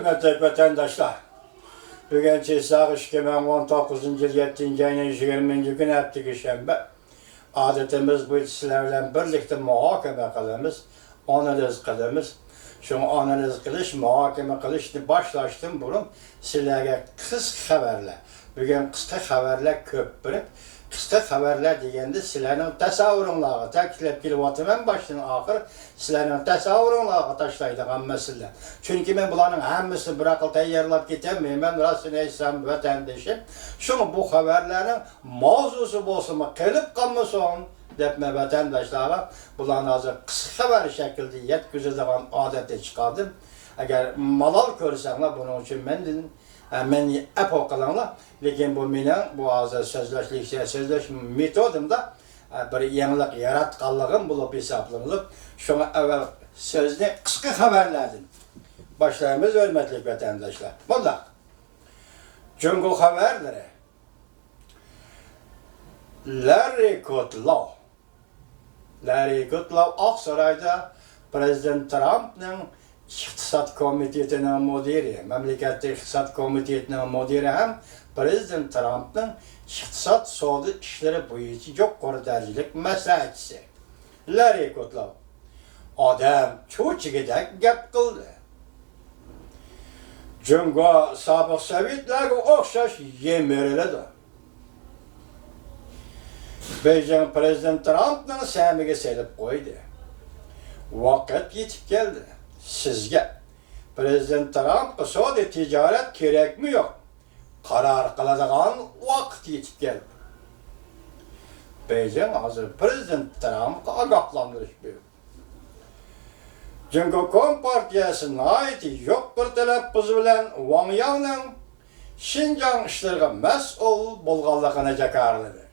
Hürmetli vatandaşlar, bugün Çiğsağ 2019 yıl 7. ayının 20. gün hafta şembe. Adetimiz bu sizlerle birlikte muhakeme kılımız, analiz kılımız. Şunu analiz kılış, muhakeme kılışını başlaştım bunun sizlere kısa haberler. Bugün kısa haberler köp birip, kısa haberler degende sizlerin tasavvurunlağı, təklif kilvatı baştan ahır sizlerin tasavvurunlağı taşlaydıgan mesele. Çünkü ben bunların hemmisini bırakıp tayarlap gidemeyim. Ben rasını eysem vatandaşım. Şunu bu haberlerin mavzusu bolsun, kılıp kalmasın depme vatandaşlara bunların hazır kısa haber şekilde yetküzediğin adete çıkardım. Eğer malal görsenler bunun için ben dedim. Ben epokalanlar, lakin bu benim bu hazır sözleşme metodumda bir yenilik yaratkanlığım bulup hesaplanılıp şuna evvel sözünü kısa haberlerdim. Başlarımız hürmetli vatandaşlar. Bunda Cungo haberleri Larry Kudlow Aksaray'da Prezident Trump'ın İktisat Komitesi'nin müdiri, Memleketli İktisat Komitesi'nin müdiri hem Prezident Trump'ın İktisat Soğudu işleri boyunca çok kordercilik meselesi. Larry Kudlow adam çok gidek gap kıldı. Cungo sabık Sovyetler'e okşaş yemeriledi. Beijing Prezident Trump'ın sevmege selip koydu. Vakit yetip geldi. Sizge Prezident Trump kısada ticaret gerek mi yok? Karar kılacağın vakit yetip geldi. Beijing hazır Prezident Trump'a agahlandırış bir. Çünkü Kompartiyası'na ait yok bir telaffuz bilen Wang Yang'ın Şinjan işlerine mesul bolğanlığına jakarladı.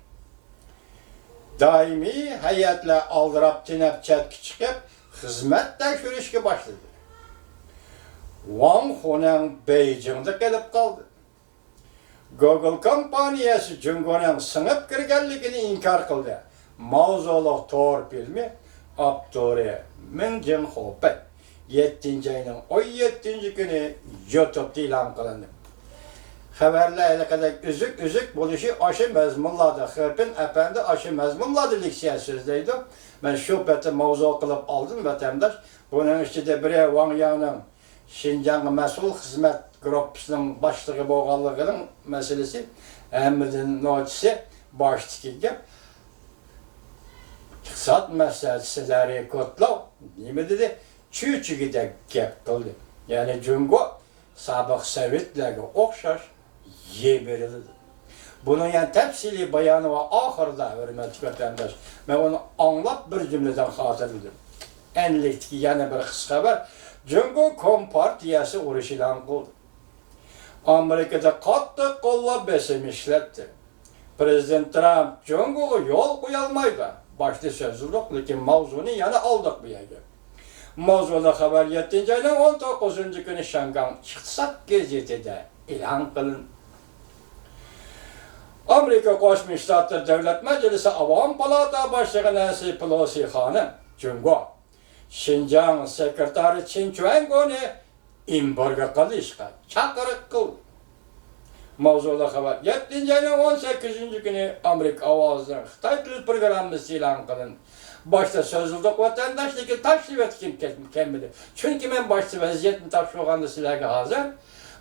Daimi hayatle aldırap tinep çetki çıkıp hizmet tekşürüşke başladı. Wang Hu'nun Beijing'de gelip kaldı. Google kompaniyası Cungo'nun sınıp kirgenligini inkar kıldı. Mavzuluk torpilmi Abdurrahman Min Hope 7. ayının 17. günü YouTube'da ilan kılındı. Haberle kadar üzük buluşu aşı mezmunladı. Hırpin efendi aşı mezmunladı liksiye sözdeydi. Ben şüpheti mavzu kılıp aldım vatandaş. Bunun içinde biri Wang Yang'ın Şinjan'ın mesul hizmet grupsunun başlığı boğallığının meselesi. Emredin notisi başlığı. İktisat meselesileri Kudlow ne dedi? Çüçüğü de gep kıldı. Yani Cungo sabık Sovyetler'e okşaş yemerildi. Bunun yani tepsili bayanı ve ahırda hürmetli vatandaş. Ben onu anlat bir cümleden hatırladım. Enlikti yani bir kısa haber. Cungo Kompartiyası uğraş ilan kıldı. Amerika'da katlı kolla besim işletti. Prezident Trump Cungo'ya yol koyalmaydı. Başta sözlülük, lakin mavzunu yani aldık bir yerde. Mavzuda haber 7. ayının 19. günü Şangay İktisat Gazeti'de ilan kılın. Amerika Koşmuş Ştatlar Devlet Meclisi Avam Palata Başkanı Nancy Pelosi Hanım Cungo Şinjan Sekreteri Qin Chuan-go'nu imbarga qilishga chaqiriq qildi. Mavzuda haber 7. ayının 18. günü Amerika Ovozining Xitoy tili programmasi e'lon qilindi. Başta sözlülük vatandaşlığı taşrif etkim kemidi. Çünkü ben başta vaziyetini tapşırganda sizlerge hazır.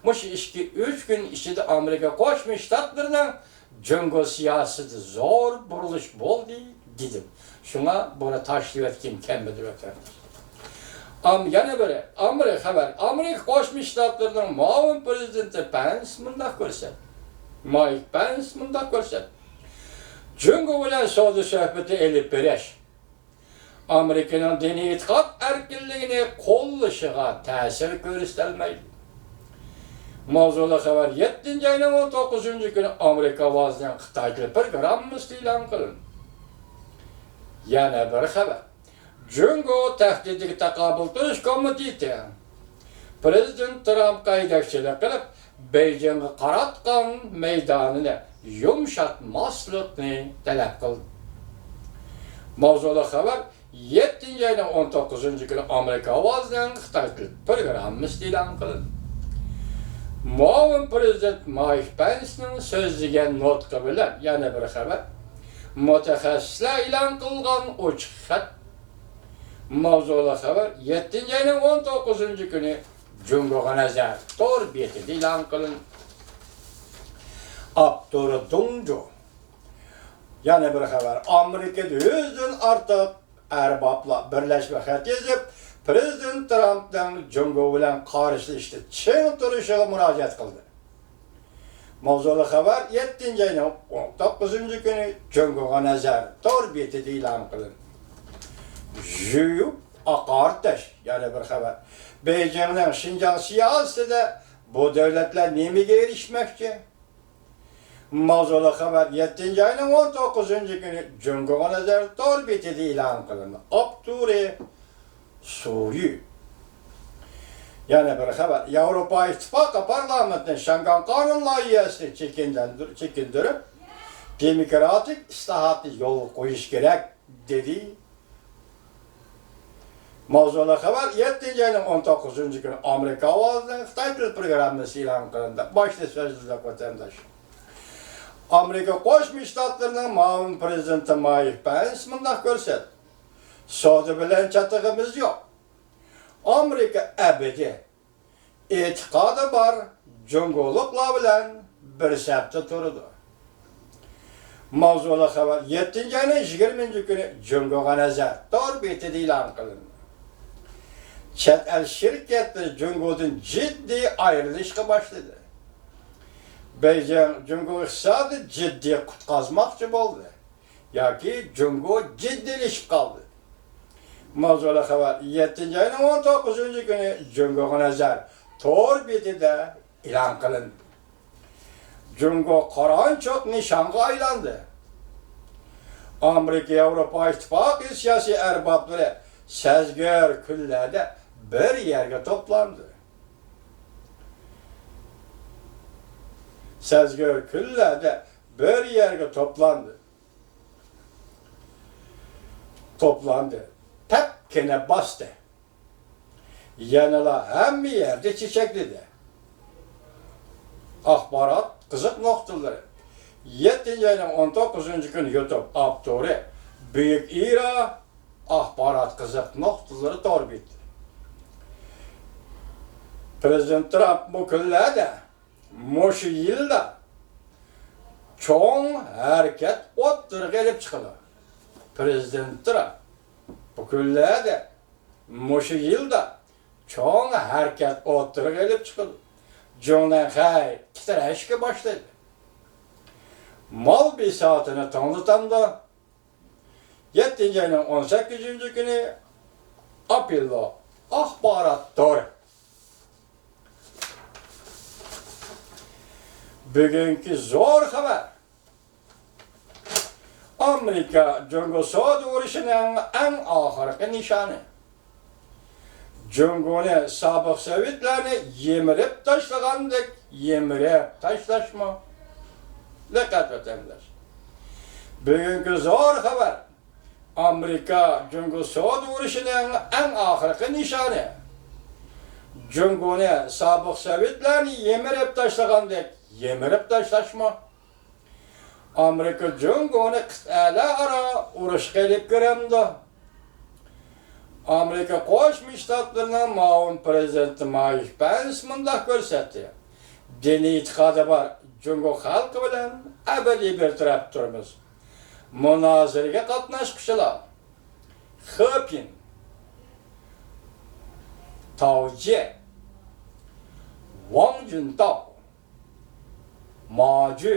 Muş 2-3 gün içinde Amerika Koşmuş Ştatlarının Cungo siyaseti zor buruluş boldu dedim. Şuna bunu taşrif etkim kemidi vatandaş. Yana böyle Amerika haber. Amerika Koşmuş Ştatlarının muavin prezidenti Pence mundaq ko'rsatdi. Mike Pence mundaq ko'rsatdi. Cungo bilan savdo sohbati elib berish Amerika'nın dini itiqat erkinliğini kollaşığa tesir göstermeydi. Mavzulu haber 7. ayının 19. günü Amerika vazgeçen Xitoy programması ilan kılındı. Yana bir haber. Cungo Tehditlik Takabül Turuş Komiteti Prezident Trump'a yetakçilik kılıp Beijing'e qaratgan meydanını yumuşatmaslıkını talep kıldı. Mavzulu haber 7. ayının 19. günü Amerika vazgeçen Xitoy programması ilan kılındı. Muavin Prezident Mike Pence'nin sözlügen notqı bilen yana bir haber. Mutaxassislar e'lon qilgan ochiq xat mavzuli xabar 7-ayning 19-kuni Jungoga nazar tor betida e'lon qilindi. Abdurra Dungjo yana bir xabar. Amerikada 100dan ortiq arboblar birlashma xat yozib, Prezident Trumpdan Jungo bilan qarshilashda ching turishiga murojaat qildi. Mavzuli xabar 7-ayning 19-kuni Jungoga nazar tor betida e'lon qilindi. Juyup aqartash yana bir xabar. Beijingning Xinjiang siyosatida bu davlatlar nimaga erishmoqchi? Mavzuli xabar 7-ayning 19-kuni Jungoga nazar tor betida e'lon qilindi. Abdure Suriye yana bir xabar. Yevropa İttifaqı parlamentinin Schengen qonun loyihasini chekindirib, demokratik islohotga yo'l qo'yish kerak dedi. Mavzuli xabar 7-ayning 19-kuni Amerika ovozining Xitoy til programmasi e'lon qilindi. Boshqa so'zlar vatandosh. Amerika Qo'shma Shtatlarining muavin prezidenti Mike Pence mundaq ko'rsatdi. Savdo bilan chatag'imiz yo'q. Amerika abadi e'tiqodi bor jungoliklar bilan bir safda turdi. Mavzuli xabar 7-ayning 20-kuni Jungoga nazar tor betida e'lon qilindi. Chet el shirkatlari Jungodan jiddiy ayrilishga boshladi. Beijing Jungo iqtisodi jiddiy qutqazmoqchi bo'ldi yoki Jungo jiddiylashib qoldi. Mavzuli xabar 7-ayning 19-kuni Jungoga nazar tor betida e'lon qilindi. Jungo qoronchoq nishonga aylandi. Amerika Yevropa İttifaqı siyosiy arboblari sazgor kunlarda bir yerga to'plandi. Sazgor kunlarda bir yerga to'plandi. Tepkine bastı. Yanıla hamma yerde çiçekledi. Axborot qiziq noktaları. 7-ayning 19-kuni YouTube Abdure Buyuk Ira axborot qiziq noktaları torb etdi. Prezident Trump bu kunlarda mushu yilda cho'ng harakat o'ttirg'a kelib chiqdi. Prezident Trump bu kunlarda mushu yilda cho'ng harakat o'ttirg'a kelib chiqdi. Jondan hay titrashga boshladi. Mal besatini tanıtamda 7-ayning 18-kuni Apillo axborot tor. Bugungi zo'r xabar. Amerika Jungo savdo urushining eng oxirgi nishoni. Jungoni sobiq sovetlarni yemirib tashlagandek yemirib tashlashma. Diqqat vatandosh. Bugungi zo'r xabar. Amerika Jungo savdo urushining eng oxirgi nishoni. Jungoni sobiq sovetlarni yemirib tashlagandek yemirib tashlashma. Amerika Jungoni qit'alararo urush qilib ko'ramdi. Amerika Qo'shma Shtatlarining muavin prezidenti Mike Pence mundaq ko'rsatdi. Diniy e'tiqodi bor Jungo xalqi bilan abadiy bir taraf turamiz. Munozaraga qatnashuvchilar Xipin, Tao Jie, Wang Juntao, Ma Ju,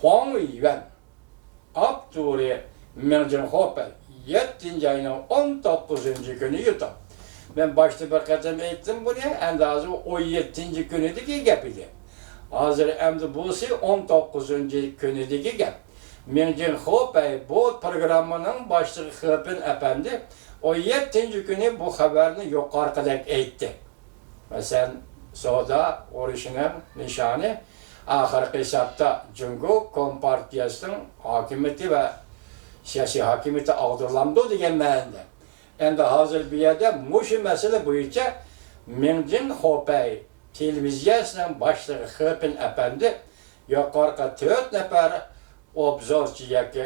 Huang Weiyuan, Abdure Minjinhope 7-ayning 19-kuni YouTube. Ben başta bir qatam aytdim buni, endi hozir 17-kunidagi gap edi. Hozir endi bo'lsa 19-kunidagi gap. Minjinhope bu programmaning boshlig'i Xipin efendi 17-kuni bu xabarni yuqorqidek aytdi. Masalan, savdo urushining nishoni oxirgi hisobda Jungo Kompartiyasining hokimiyati va siyosiy hokimiyati ag'darildi degan ma'noda. Endi hozir bu yerda mushu masala bo'yicha Minjinhope televiziyasının başlığı Hıpin Efendi, yukarıda 4 nefer obzorchi yoki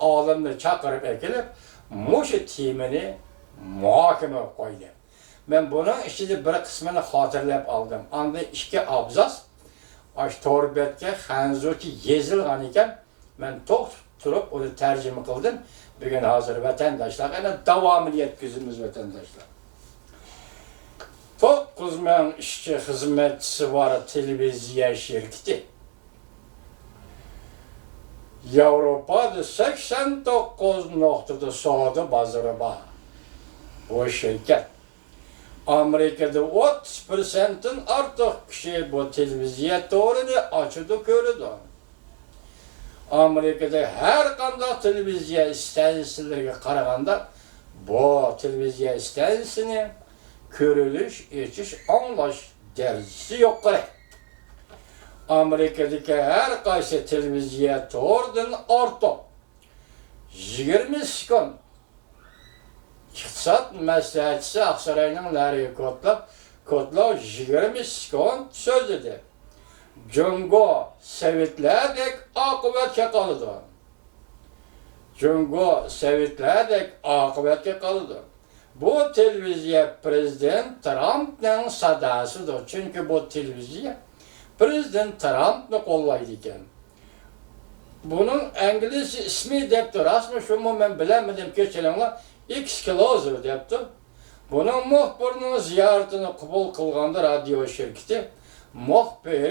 olimni chaqirib ekilib, mushu temini muhokama qo'ydi. Men buning ichida bir qismini xotirlab oldim. Anda 2 abzas ash to'rbetga hanzuchi yezilgan ekan. Men turib uni tarjima qildim. Bugun hozir vatandoshlarga yana davomini yetkazamiz vatandoshlar. 9000 ishchi xizmatchisi bor televiziya shirkati. Yevropada 89 noktada savdo bozori bor. Bu şirket. Amerika'da 30%'dan ortiq kishi bu televiziya to'rini ochadi ko'radi. Amerika'da har qanday televiziya stansiyalariga qaraganda bu televiziya stansiyasini ko'rilish, echish, anglash darajasi yuqori. Amerika'dagi har qaysi televiziya to'ridan ortiq 20 sekund iqtisod maslahatchisi Aqsaroyning Lariya Kotlov 20 sekund so'zladi. Jungo Sovetlardek oqibatga qoldi. Jungo Sovetlardek oqibatga qoldi. Bu televiziya prezident Trumpning sadosidir. Chunki bu televiziya prezident Trumpni qo'llaydi ekan. Bunun ingliz ismi debdi. Rasmi shuni men bilamadim, kechiringlar. X-Closer debdi. Bunun muxbirning ziyoratini qabul qilganda radio shirkati muxbir